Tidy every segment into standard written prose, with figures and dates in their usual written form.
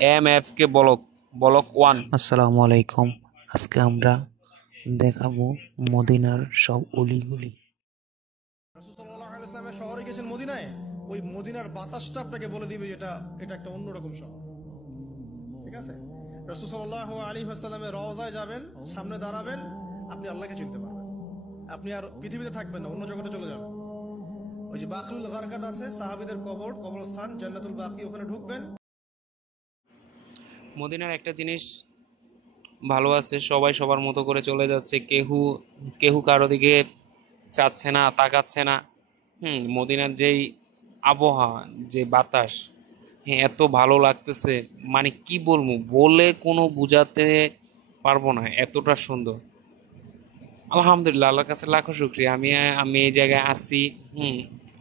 MFK block block 1। আসসালামু আলাইকুম। আজকে আমরা দেখাবো মদিনার সব অলিগলি। রাসূল সাল্লাল্লাহু আলাইহি ওয়াসাল্লাম শহরে গেছেন মদিনায়, ওই মদিনার বাতাসটা আপনাকে বলে দিবে এটা এটা একটা অন্যরকম শহর। ঠিক আছে, রাসূল সাল্লাল্লাহু আলাইহি ওয়াসাল্লামের রওজায় যাবেন, সামনে দাঁড়াবেন, আপনি আল্লাহকে চিনতে পারবেন। আপনি আর পৃথিবীতে থাকবেন না, অন্য জগতে চলে যাবেন। ওই যে বাকিউল গারকাত আছে, সাহাবীদের কবরস্থান জান্নাতুল বাকি, ওখানে ঢুকবেন। মদিনার একটা জিনিস ভালো আছে, সবাই সবার মতো করে চলে যাচ্ছে, কেহু কেহু কারো দিকে চাচ্ছে না, তাকাচ্ছে না। মদিনার যেই আবহাওয়া, যে বাতাস, হ্যাঁ এত ভালো লাগতেছে, মানে কি বলবো, বলে কোনো বোঝাতে পারবো না, এতটা সুন্দর। আলহামদুলিল্লাহ, আল্লাহর কাছে লাখো শুকরিয়া, আমি আমি এই জায়গায় আসি।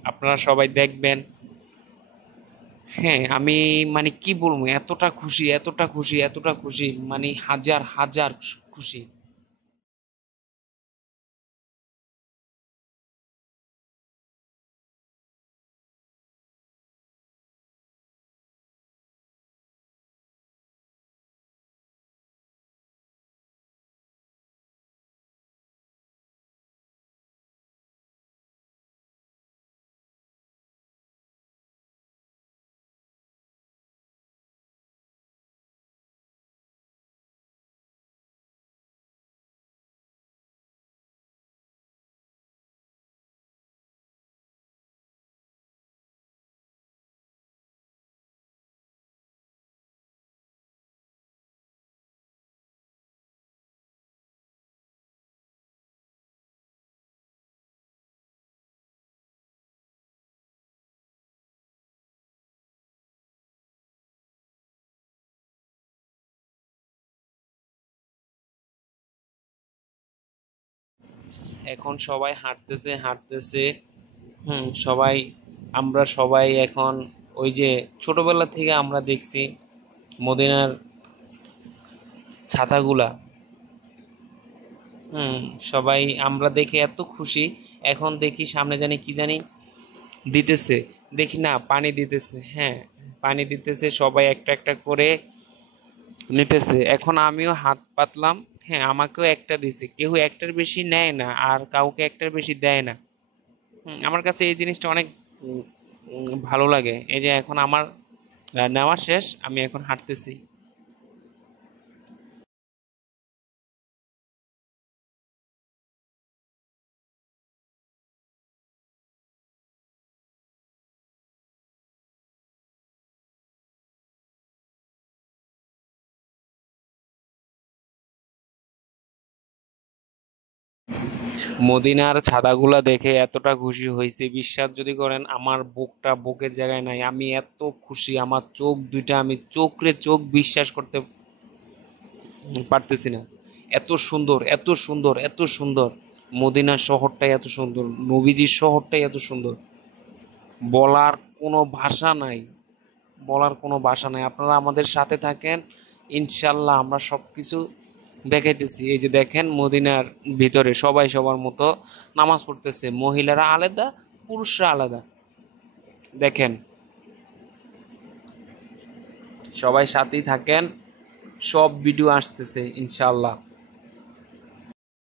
আপনারা সবাই দেখবেন। হ্যাঁ আমি, মানে কি বলবো, এতটা খুশি, এতটা খুশি, এতটা খুশি, মানে হাজার হাজার খুশি। এখন সবাই হাঁটতেছে হাঁটতেছে। সবাই, আমরা সবাই এখন, ওই যে ছোটবেলা থেকে আমরা দেখছি মদিনার ছাতাগুলা। হুম সবাই আমরা দেখে এত খুশি। এখন দেখি সামনে জানি কি জানি দিতেছে, দেখি না পানি দিতেছে, হ্যাঁ পানি দিতেছে, সবাই একটা একটা করে নিতেছে। এখন আমিও হাত পাতলাম, হ্যাঁ আমাকেও একটা দিছে, কেউ একটার বেশি নেয় না আর কাউকে একটার বেশি দেয় না। আমার কাছে এই জিনিসটা অনেক উম, ভালো লাগে। এই যে এখন আমার নেওয়া শেষ, আমি এখন হাঁটতেছি। মদিনার ছাতাগুলা দেখে এতটা খুশি হয়েছে, বিশ্বাস যদি করেন আমার বুকটা বুকের জায়গায় নাই, আমি এত খুশি, আমার চোখ দুইটা, আমি চোখরে চোখ বিশ্বাস করতে পারতেছি না। এত সুন্দর, এত সুন্দর, এত সুন্দর। মদিনা শহরটাই এত সুন্দর, নবীজির শহরটাই এত সুন্দর, বলার কোনো ভাষা নাই, বলার কোনো ভাষা নাই। আপনারা আমাদের সাথে থাকেন, ইনশাল্লাহ আমরা সব কিছু দেখাইতেছি। এই যে দেখেন মদিনার ভিতরে সবাই সবার মতো নামাজ পড়তেছে, মহিলারা আলাদা, পুরুষরা আলাদা। দেখেন, সবাই সাথেই থাকেন, সব ভিডিও আসতেছে ইনশাল্লাহ।